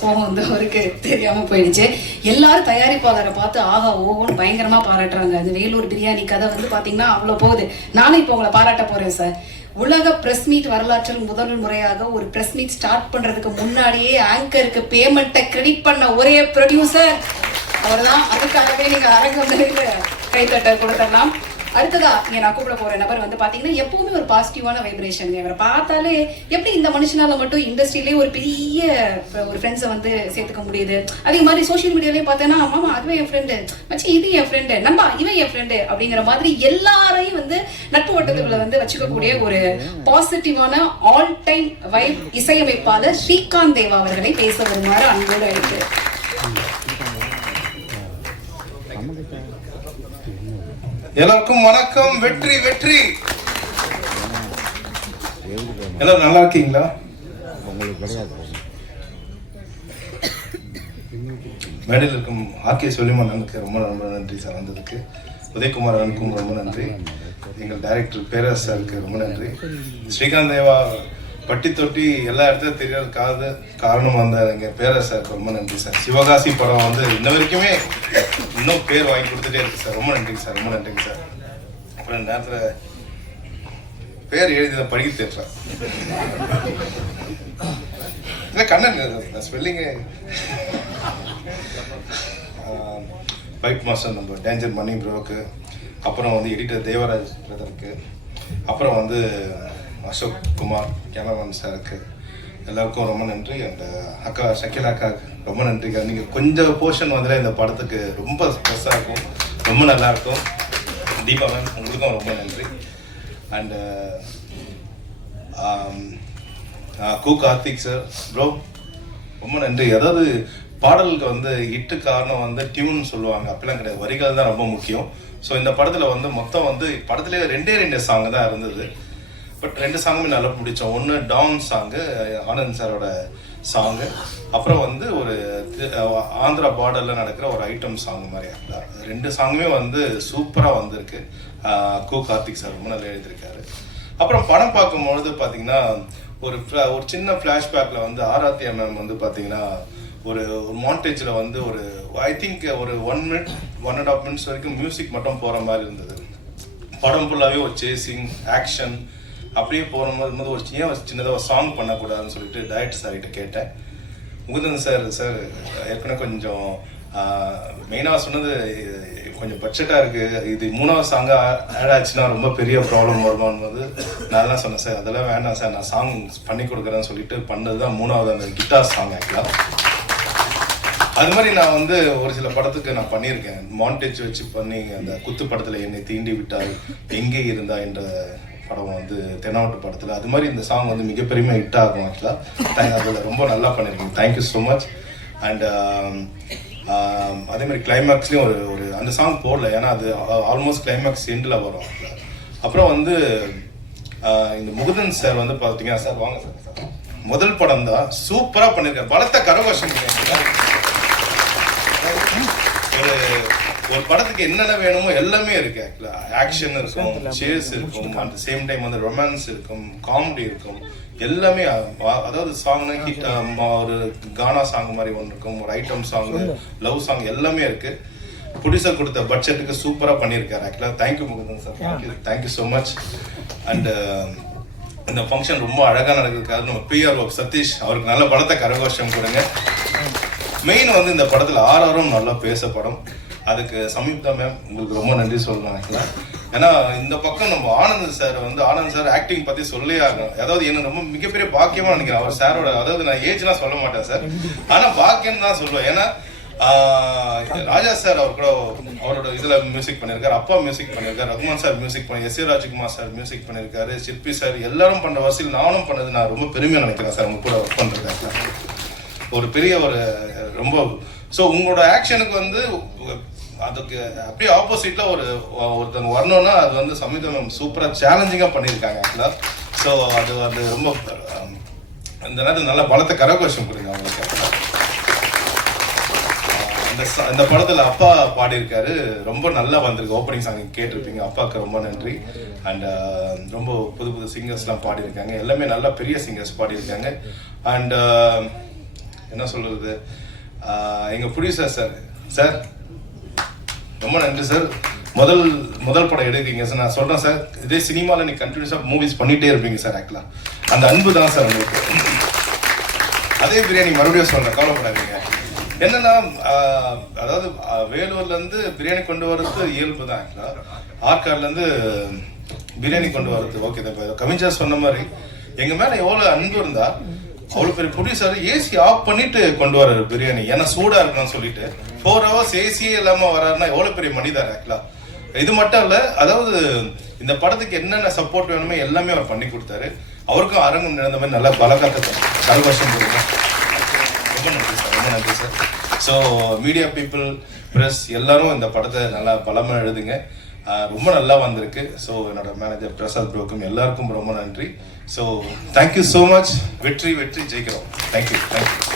சோகம் வந்து அவருக்கு தெரியாம போயிடுச்சு. எல்லாரும் தயாரிப்பாளரை பார்த்து ஆஹா ஓகோன்னு பயங்கரமா பாராட்டுறாங்க. அந்த வேலூர் பிரியாணி கதை வந்து பாத்தீங்கன்னா அவ்வளவு போகுது. நானும் இப்போ உங்களை பாராட்ட போறேன் சார் உலக பிரஸ் மீட் வரலாற்றில் முதல் முறையாக ஒரு பிரஸ் மீட் ஸ்டார்ட் பண்றதுக்கு முன்னாடியே ஆங்கருக்கு பேமெண்ட்டை கிரெடிட் பண்ண ஒரே ப்ரொடியூசர் அவர்தான். அதுக்காகவே நீங்க அரங்கம் நிறைய கைத்தட்ட கொடுத்துடலாம். அடுத்ததா இங்க நான் கூப்பிட போற நபர் வந்து பாத்தீங்கன்னா எப்பவுமே ஒரு பாசிட்டிவான வைப்ரேஷன் இவரை பார்த்தாலே எப்படி இந்த மனுஷனால மட்டும் இண்டஸ்ட்ரியிலே ஒரு பெரிய ஒரு ஃப்ரெண்ட்ஸை வந்து சேர்த்துக்க முடியுது? அதே மாதிரி சோஷியல் மீடியாலே பார்த்தேன்னா மாமா அதுவே என் ஃப்ரெண்டு மச்சி இது என் ஃப்ரெண்டு நண்பா இவன் என் ஃப்ரெண்டு அப்படிங்கிற மாதிரி எல்லாரையும் வந்து நட்பு வட்டத்துக்குள்ள வந்து வச்சுக்கக்கூடிய ஒரு பாசிட்டிவான ஆல் டைம் வைப் இசையமைப்பாளர் ஸ்ரீகாந்த் தேவா அவர்களை பேச வருமாறு அன்போடு அழைத்து எல்லாருக்கும் வணக்கம். வெற்றி வெற்றி. எல்லாரும் நல்லா இருக்கீங்களா? மேடையில் இருக்கும் ஆர்கே சொல்லிமன் அண்ணனுக்கு ரொம்ப ரொம்ப நன்றி சார் வந்ததுக்கு. உதயகுமார் அண்ணனுக்கும் ரொம்ப நன்றி. எங்கள் டைரக்டர் பேரரசருக்கு ரொம்ப நன்றி. ஸ்ரீகாந்த் தேவா பட்டி தொட்டி எல்லா இடத்துலையும் தெரியறதுக்காக காரணம் அந்த எங்கள் பேரை சார் ரொம்ப நன்றி சார். சிவகாசி படம் வந்து இன்ன வரைக்குமே இன்னும் பேர் வாங்கி கொடுத்துட்டே இருக்கு சார். ரொம்ப நன்றிங்க சார் ரொம்ப நன்றிங்க சார். அப்புறம் நேரத்தில் பேர் எழுதி நான் படிக்க தெரியல இல்லை கண்ணன் ஸ்பெல்லிங்கு பைப் மாஸ்டர் நம்ம டேஞ்சர் மணி ப்ரோக்கு அப்புறம் வந்து எடிட்டர் தேவராஜ் பிரதருக்கு. அப்புறம் வந்து அசோக் குமார் கேமராமேன் சாருக்கு எல்லாருக்கும் ரொம்ப நன்றி. அந்த அக்கா ஷக்கில் அக்காவுக்கு ரொம்ப நன்றி. நீங்கள் கொஞ்சம் போர்ஷன் வந்தாலே இந்த படத்துக்கு ரொம்ப ஸ்ட்ரெஸ்ஸாக இருக்கும். ரொம்ப நல்லா இருக்கும். தீபா மேம் உங்களுக்கும் ரொம்ப நன்றி. அண்டு um, கு கார்த்திக் சார் ப்ரோ ரொம்ப நன்றி. அதாவது பாடலுக்கு வந்து ஹிட்டு காரணம் வந்து டியூன் சொல்லுவாங்க. அப்படிலாம் கிடையாது. வரிகள் தான் ரொம்ப முக்கியம். ஸோ இந்த படத்தில் வந்து மொத்தம் வந்து படத்துலேயே ரெண்டே ரெண்டு சாங் தான் இருந்தது. பட் ரெண்டு சாங்குமே நல்லா பிடிச்சோம் ஒன்று டான் சாங்கு ஆனந்த் சாரோட சாங்கு அப்புறம் வந்து ஒரு ஆந்திரா பார்டரில் நடக்கிற ஒரு ஐட்டம் சாங் மாதிரி ரெண்டு சாங்குமே வந்து சூப்பராக வந்திருக்கு. கோ கு கார்த்திக் சார் ரொம்ப நல்லா எழுதியிருக்காரு. அப்புறம் படம் பார்க்கும்பொழுது பார்த்தீங்கன்னா ஒரு ஒரு சின்ன ஃப்ளாஷ்பேக்கில் வந்து ஆராத்தியா மேம் வந்து பார்த்தீங்கன்னா ஒரு ஒரு மாண்டேஜில் வந்து ஒரு ஐ திங்க் ஒரு one minute one and half minutes வரைக்கும் மியூசிக் மட்டும் போகிற மாதிரி இருந்தது. படம் ஃபுல்லாகவே ஒரு சேசிங் ஆக்ஷன் அப்படியே போகிற மாதிரி போது ஒரு சின்ன சின்னதாக ஒரு சாங் பண்ணக்கூடாதுன்னு சொல்லிட்டு டைரக்டர் சார்கிட்ட கேட்டேன். முகுந்தன் சார் சார் ஏற்கனவே கொஞ்சம் மெயினாக சொன்னது கொஞ்சம் பட்ஜெட்டாக இருக்குது இது மூணாவது சாங்காக ஆட் ஆச்சுன்னா ரொம்ப பெரிய ப்ராப்ளம் வருமான்னு நான் அதெல்லாம் சொன்னேன் சார் அதெல்லாம் வேண்டாம் சார் நான் சாங் பண்ணி கொடுக்குறேன்னு சொல்லிட்டு பண்ணது தான் மூணாவது அந்த கிட்டார் சாங் ஆக்சுவலாக அது மாதிரி நான் வந்து ஒரு சில படத்துக்கு நான் பண்ணியிருக்கேன். மாண்டேஜ் வச்சு பண்ணி அந்த குத்து படத்தில் என்னை தீண்டி விட்டால் எங்கே இருந்தா என்ற படம் வந்து தென்னாவட்டு படத்தில். அது மாதிரி இந்த சாங் வந்து மிகப்பெரிய ஹிட் ஆகும் ஆக்சுவலாக அதில் ரொம்ப நல்லா பண்ணியிருக்கீங்க thank you so much and um, um, அதே மாதிரி கிளைமேக்ஸ்லேயும் ஒரு ஒரு அந்த சாங் போடல. ஏன்னா அது ஆல்மோஸ்ட் கிளைமேக்ஸ் எண்டில் வரும் அப்புறம் வந்து இந்த முகுதன் சார் வந்து பார்த்தீங்கன்னா சார் வாங்க சார். முதல் படம் தான் சூப்பராக பண்ணியிருக்காரு பலத்த கரகோஷம் ஒரு ஒரு படத்துக்கு என்னென்ன வேணுமோ எல்லாமே இருக்கு ஆக்ஷன் இருக்கும் சேஸ் இருக்கும் அட் சேம் டைம் வந்து ரொமான்ஸ் இருக்கும் காமெடி இருக்கும் எல்லாமே அதாவது சாங் ஹிட் ஒரு கானா சாங் மாதிரி ஒன்று இருக்கும் ஒரு ஐட்டம் சாங் லவ் சாங் எல்லாமே இருக்கு. ப்ரொடியூசர் கொடுத்த பட்ஜெட்டுக்கு சூப்பராக பண்ணியிருக்காரு ஆக்சுவலாக thank you Mukundan sir thank you thank you so much and இந்த ஃபங்க்ஷன் ரொம்ப அழகாக நடக்கிறதுக்காக நம்ம பிஆர் ஒர்க் சதீஷ் அவருக்கு நல்ல படத்தை கரகோஷம் கொடுங்க. மெயின் வந்து இந்த படத்துல ஆர்ஆரும் நல்லா பேசப்படும். அதுக்கு சம்யுக்தா மேம் உங்களுக்கு ரொம்ப நன்றி சொல்லலாம் ஆக்சுவலா ஏன்னா இந்த பக்கம் நம்ம ஆனந்த் சார் வந்து ஆனந்த் சார் ஆக்டிங் பத்தி சொல்லே ஆகணும். அதாவது எனக்கு ரொம்ப மிகப்பெரிய பாக்கியமா நினைக்கிறேன். அவர் சாரோட அதாவது நான் ஏஜ்லாம் சொல்ல மாட்டேன் சார் ஆனா பாக்கியம் தான் சொல்லுவேன். ஏன்னா ராஜா சார் அவர் கூட அவரோட இதுல மியூசிக் பண்ணியிருக்காரு அப்பா மியூசிக் பண்ணியிருக்காரு ரகுமான் சார் மியூசிக் பண்ணி S A Rajkumar sir music பண்ணியிருக்காரு சிற்பி சார் எல்லாரும் பண்ற வரிசையில் நானும் பண்ணது நான் ரொம்ப பெருமையா நினைக்கிறேன் சார் உங்க கூட ஒர்க் பண்றது ஒரு பெரிய ஒரு ரொம்ப ஸோ உங்களோட ஆக்ஷனுக்கு வந்து அதுக்கு அப்படியே ஆப்போசிட்ல ஒரு ஒருத்தங்க வரணும்னா அது வந்து சமீபம் சூப்பரா சேலஞ்சிங்கா பண்ணியிருக்காங்க ஆக்சுவலா ஸோ அது அது ரொம்ப um, அந்த நேரத்தில் நல்ல பலத்தை கரகோஷம் கொடுங்க அவங்களுக்கு அந்த இந்த இந்த அப்பா பாடியிருக்காரு. ரொம்ப நல்லா வந்திருக்கு. ஓப்பனிங் சாங் கேட்டிருப்பீங்க. அப்பாவுக்கு ரொம்ப நன்றி. அண்ட் ரொம்ப புது புது சிங்கர்ஸ்லாம் பாடியிருக்காங்க. எல்லாமே நல்லா பெரிய சிங்கர்ஸ் பாடியிருக்காங்க. அண்ட் என்ன சொல்கிறது எங்கள் ப்ரொடியூசர் சார் சார் ரொம்ப நன்றி சார் முதல் முதல் படம் எடுக்கிறீங்க சார் நான் சொல்கிறேன் சார் இதே சினிமாவில் நீ கண்டினியூஸாக மூவிஸ் பண்ணிகிட்டே இருப்பீங்க சார் ஆக்சுவலாக அந்த அன்பு தான் சார் உங்களுக்கு. அதே பிரியாணி மறுபடியும் சொல்கிறேன் கவலைப்படாதீங்க. என்னன்னா அதாவது வேலூர்லேருந்து பிரியாணி கொண்டு வர்றது இயல்பு தான் ஆக்சுவலாக ஆற்காடுலேருந்து பிரியாணி கொண்டு வர்றது ஓகே தான் கவிஞர் சொன்ன மாதிரி எங்கள் மேலே எவ்வளோ அன்பு இருந்தால் அவ்வளோ பெரிய ப்ரொடியூசர் ஏசி ஆஃப் பண்ணிட்டு கொண்டு வர்றாரு பிரியாணி. ஏன்னா சூடாக இருக்கணும்னு சொல்லிட்டு. ஃபோர் ஹவர்ஸ் ஏசியே இல்லாம வராருன்னா எவ்வளவு பெரிய மனிதர் ஆக்சுவலா இது மட்டும் இல்ல அதாவது இந்த படத்துக்கு என்னென்ன சப்போர்ட் வேணுமோ எல்லாமே அவர் பண்ணி கொடுத்தாரு. அவருக்கும் அரங்கம் நடந்த மாதிரி நல்லா பலகாத்த வருஷம் கொடுங்க ரொம்ப நன்றி சார் ரொம்ப நன்றி sir. So media people press எல்லாரும் இந்த படத்தை நல்லா பலமாக எழுதுங்க. ரொம்ப நல்லா வந்திருக்கு. ஸோ என்னோட மேனேஜர் பிரசாத் ப்ரோக்கும் எல்லாருக்கும் ரொம்ப நன்றி. ஸோ தேங்க்யூ ஸோ மச் வெற்றி வெற்றி ஜெயிக்கிறோம். Thank you thank you